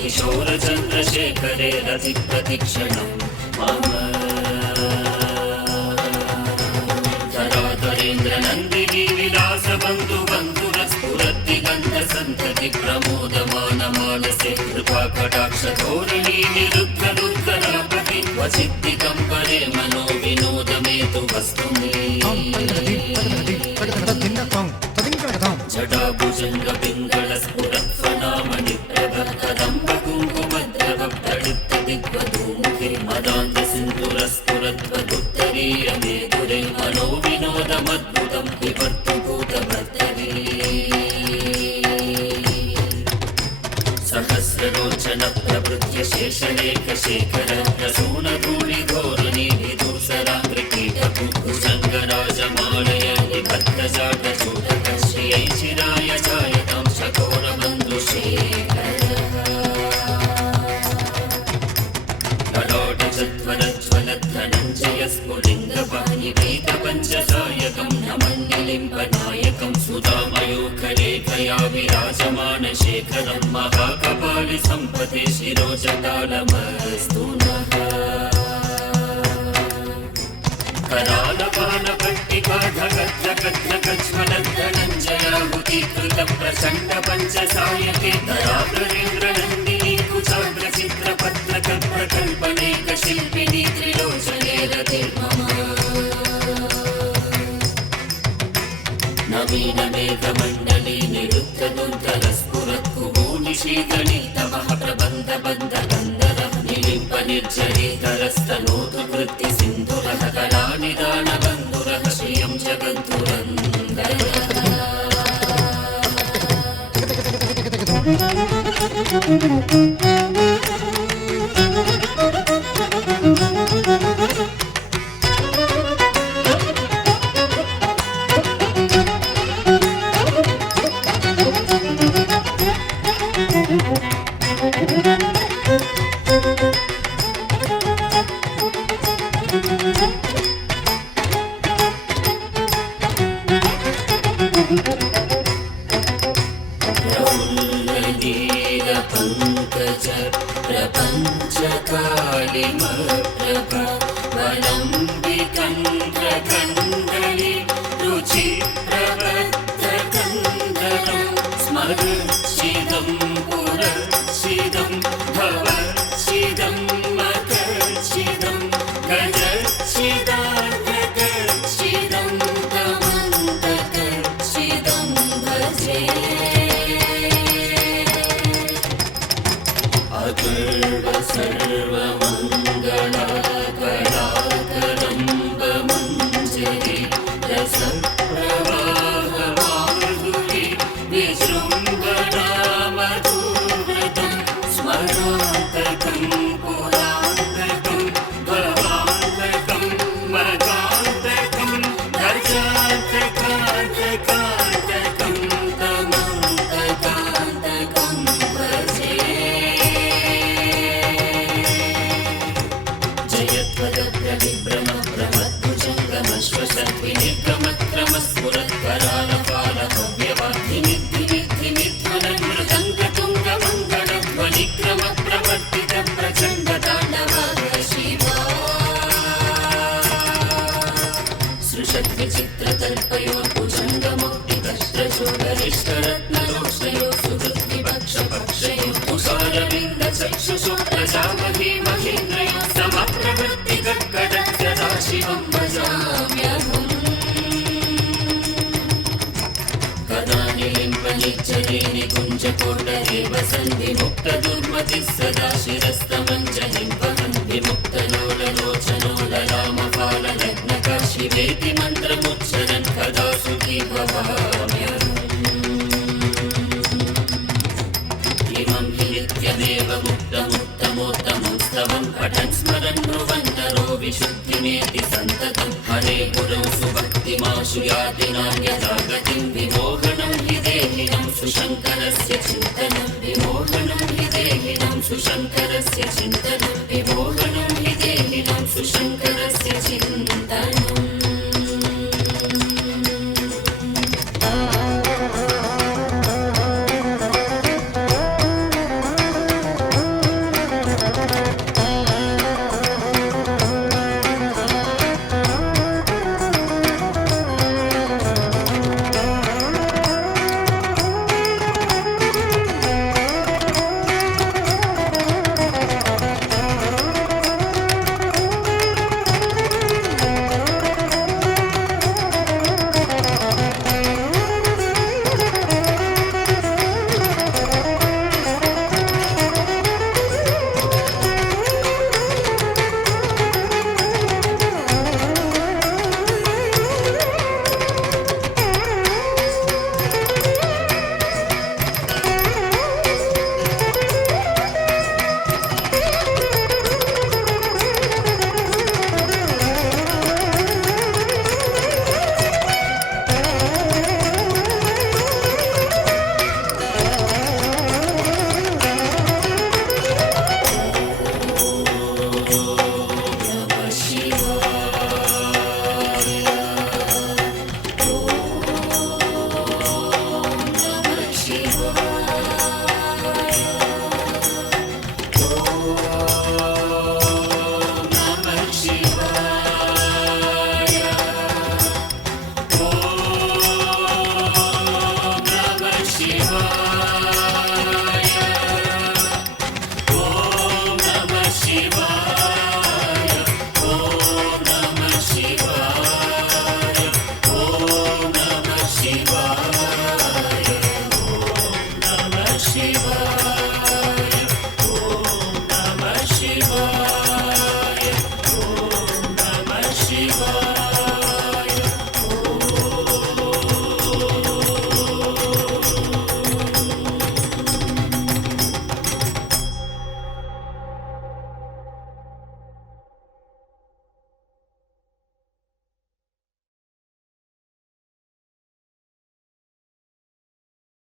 किशोरचन्द्रशेखरे रति प्रतीक्षणं मम धराधरेन्द्रनन्दिनी विलासबन्धु बन्धुरस्फुरद्दिगन्धसन्तति प्रमोदमान मानसे कृपाकटाक्षधोरिणी निरुद्धरुद्धरापति क्वचिद्दिकं परे मनो विनोदमेतु वस्तु मे जटाभुजङ्गपिङ्गलस्फुरत्वनामणि प्रभकदम्बकुङ्कुमद्रवप्तडिप्तदिग्वधूमुखे मदान्तसिन्धुरस्फुरत्वदुत्तरीयमेधुरे मनो विनोदमद्भुतं विवर्तुभूतभर्तरे सहस्रलोचन प्रभृत्य शेषलेखशेखर प्रसूनधूलिधोरणी विदूसराङ्कृकीटकुभुजङ्गराजमालय निबद्धजाटचूटक श्रियै चिराय जायतां शकोरबन्धुशेखर ललाटचत्वरज्वलद्धनञ्जय स्फुलिङ्गपाणिपीतपञ्चसायकं नमन्निलिम्बनायकं सुधामयोखलेखया विराजमान शेखरं महाकपालि सम्पते शिरोजटालमस्तु नः करालपालपट्टिकाधगद्धगद्धगज्वलद्धनञ्जयाहुतीकृतप्रचण्डपञ्चसायके धराधरेन्द्रनन्दिनी कुचाग्रचित्रपत्रकप्रकल्पनेकशिल्पिनी त्रिलोचने रतिर्मम नवीनमेघमण्डली निरुद्धदुर्धरस्फुरत्कुमूनिशीतली तमः प्रबन्धबन्धगन्धरः निलिम्पनिर्झरीधरस्तनोतु वृत्तिसिन्धुरः कलानिदानबन्धुरः श्रियं जगद्धुरन्धरः प्रफुल्लनीलपङ्कज प्रपञ्चकालिमप्रभा वलम्बिकन्द्रकण्डली रुचिप्रबद्धकन्दरं स्मरच्छिदं पुरच्छिदं भवच्छिदं मकच्छिदं गजच्छिदार्धकच्छिदं तमन्तकच्छिदं भजे अगर्व सर्वमङ्गलाकलाकरम्बमञ्जरी रसप्रवाहमाधुरी विजृम्भणामधुव्रतं स्मरान्तकं पुरान्तकं भवान्तकं मगान्तकं गजान्तकान्तकान्तकान्तकं तमन्तकान्तकं भजे सृषद्विचित्रतल्पयोर्भुजङ्गमुक्तिकस्त्रज सुप्रकाशो गरिष्ठरत्नलोचयो सुहृद्विपक्षपक्षयो तुषारविन्दचक्षुषो प्रजामहे महेन्द्रयो समप्रवृत्तिगद्गदत्यदाशिवं भजाम्यहम् कदा निलिम्पनिच्छदेनि कुञ्जकोटरे वसन्ति मुक्तदुर्मतिः सदा शिरस्तमञ्जलिं वहन् विमुक्तलोललोचनो ललामफाललग्नकाशिवेति मन्त्रमुच्चरन् कदा सुखी भवाम्यहम् इमं हि नित्यमेव मुक्तमुत्तमोत्तमं स्तवं पठन् स्मरन् ब्रुवन्तरो विशुद्धिमेति सन्ततं हरे गुरौ सुभक्तिमाशु याति नान्यथा गतिं विमोहनं हि देहिनं सुशङ्करस्य चिन्तनं विमोहनं हि देहिनं सुशङ्करस्य चिन्तनं विमोहनं